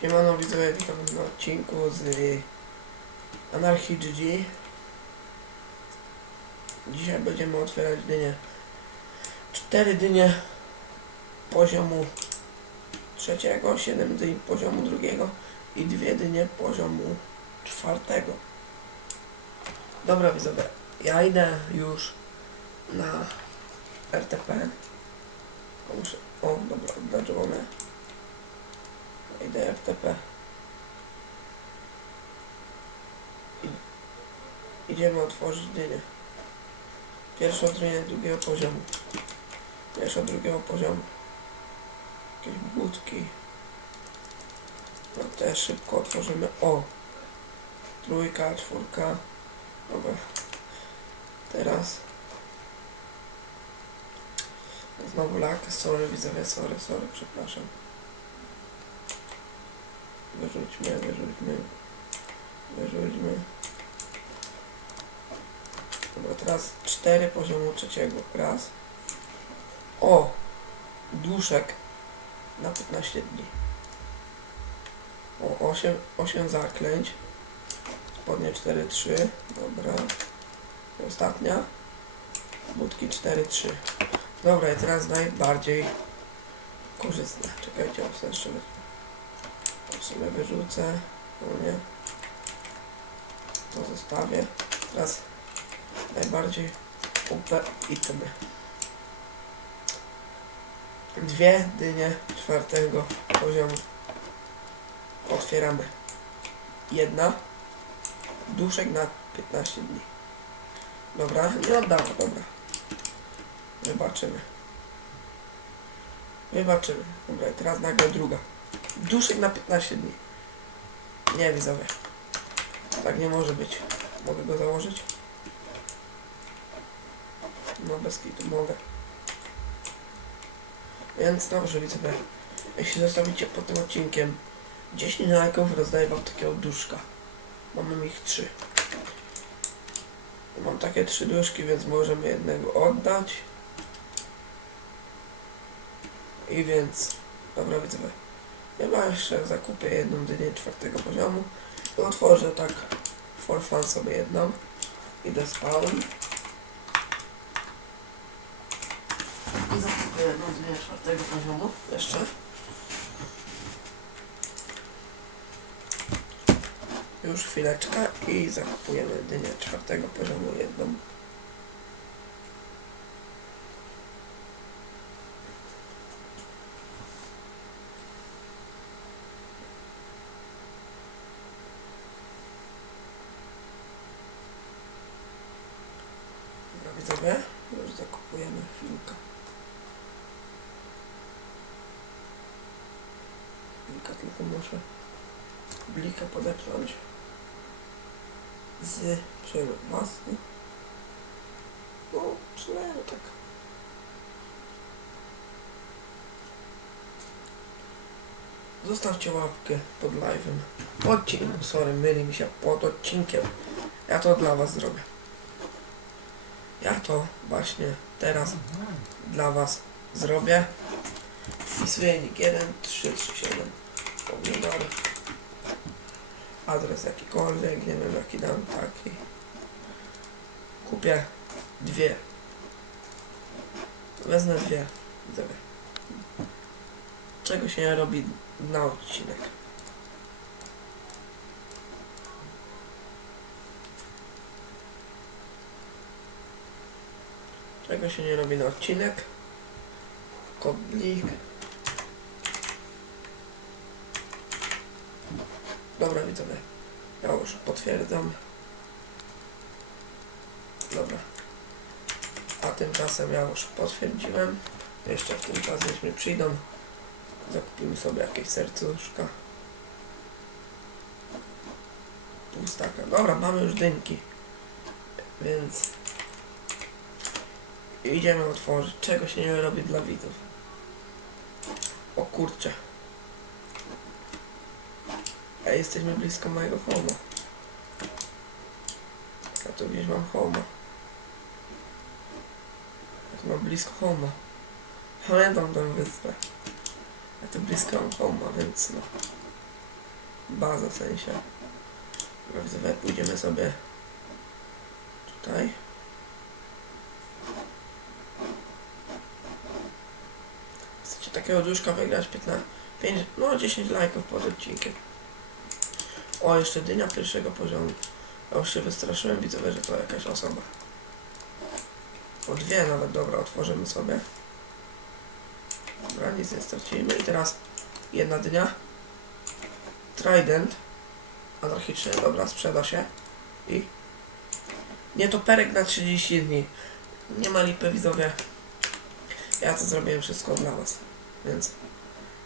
Siemano widzowie, witam na odcinku z Anarchii GG. Dzisiaj będziemy otwierać dynie. Cztery dynie poziomu trzeciego, siedem dyń poziomu drugiego i dwie dynie poziomu czwartego. Dobra widzowie, ja idę już na RTP. Tylko Muszę, o dobra, oddadżone. Idę RTP. I- Idziemy otworzyć dynię. Pierwszą dynię drugiego poziomu. Pierwszą drugiego poziomu. Jakieś budki. No też szybko otworzymy. O! Trójka, czwórka. Dobra. Teraz. Znowu lak. Sorry widzowie, sorry, sorry, przepraszam. Wyrzućmy, wyrzućmy. Wyrzućmy. Dobra, teraz cztery poziomu trzeciego. Raz. O! Duszek na 15 dni. O, 8, 8 zaklęć. Spodnie 4-3. Dobra. Ostatnia. Budki 4-3. Dobra, i teraz najbardziej korzystne. Czekajcie, o, jeszcze wezmę. To sobie wyrzucę. No nie. To zostawię. Teraz najbardziej upę itemy. Dwie dynie czwartego poziomu. Otwieramy. Jedna. Duszek na 15 dni. Dobra, nie oddam, dobra. Wybaczymy. Wybaczymy. Dobra, teraz nagle druga. Duszek na 15 dni. Nie widzowie. Tak nie może być. Mogę go założyć? No bez kitu mogę. Więc dobrze widzowie. Jeśli zostawicie pod tym odcinkiem 10 lajków, rozdaję wam takiego duszka. Mamy ich 3. Mam takie trzy duszki, więc możemy jednego oddać. I więc, dobra widzowie. Chyba jeszcze zakupię jedną dynię czwartego poziomu. I otworzę tak for fun sobie jedną. Idę spawn. I zakupię jedną dynię czwartego poziomu. Jeszcze. Już chwileczkę i zakupujemy dynię czwartego poziomu jedną. Dobra widzowie, już zakupujemy chwilkę. Chwilkę tylko muszę blika podepnąć z przewodnicy. No, przynajmniej tak. Zostawcie łapkę pod live'em. Odcinek, sorry, myli mi się pod odcinkiem. Ja to dla was zrobię. Ja to właśnie teraz dla was zrobię. Wpisuję nick 1 3 3 7 pomidory. Adres jakikolwiek, nie wiem jaki dam taki. Kupię dwie. Wezmę dwie. Widzowie. Czego się nie robi na odcinek. Czego się nie robi na odcinek. Kodlik. Dobra widzowie. Ja już potwierdzam. Dobra. A tymczasem ja już potwierdziłem. Jeszcze w tym czasie jeśli przyjdą. Zakupimy sobie jakieś sercuszka. Pustaka. Dobra, mamy już dynki. Więc idziemy otworzyć. Czego się nie robi dla widzów. O kurczę. A jesteśmy blisko mojego homa. Ja tu gdzieś mam homa. Ja tu mam blisko homa. Pamiętam tę wyspę. Ja tu blisko mam homa, więc no. Baza w sensie. Pójdziemy sobie tutaj. Takiego duszka wygrać 15, 5, no 10 lajków pod odcinkiem. O, jeszcze dynia pierwszego poziomu. Ja już się wystraszyłem, widzowie, że to jakaś osoba. O dwie nawet, dobra, otworzymy sobie. Dobra, nic nie stracimy. I teraz jedna dnia. Trident. Anarchiczny, dobra, sprzeda się. I... Nie, to perek na 30 dni. Nie ma lipy, widzowie. Ja to zrobiłem wszystko dla was. Więc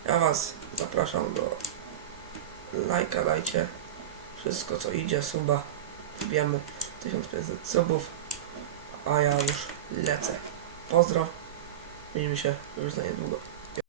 ja was zapraszam do lajka, dajcie. Wszystko co idzie, suba. Wbijamy 1500 subów. A ja już lecę. Pozdro. Widzimy się już za niedługo.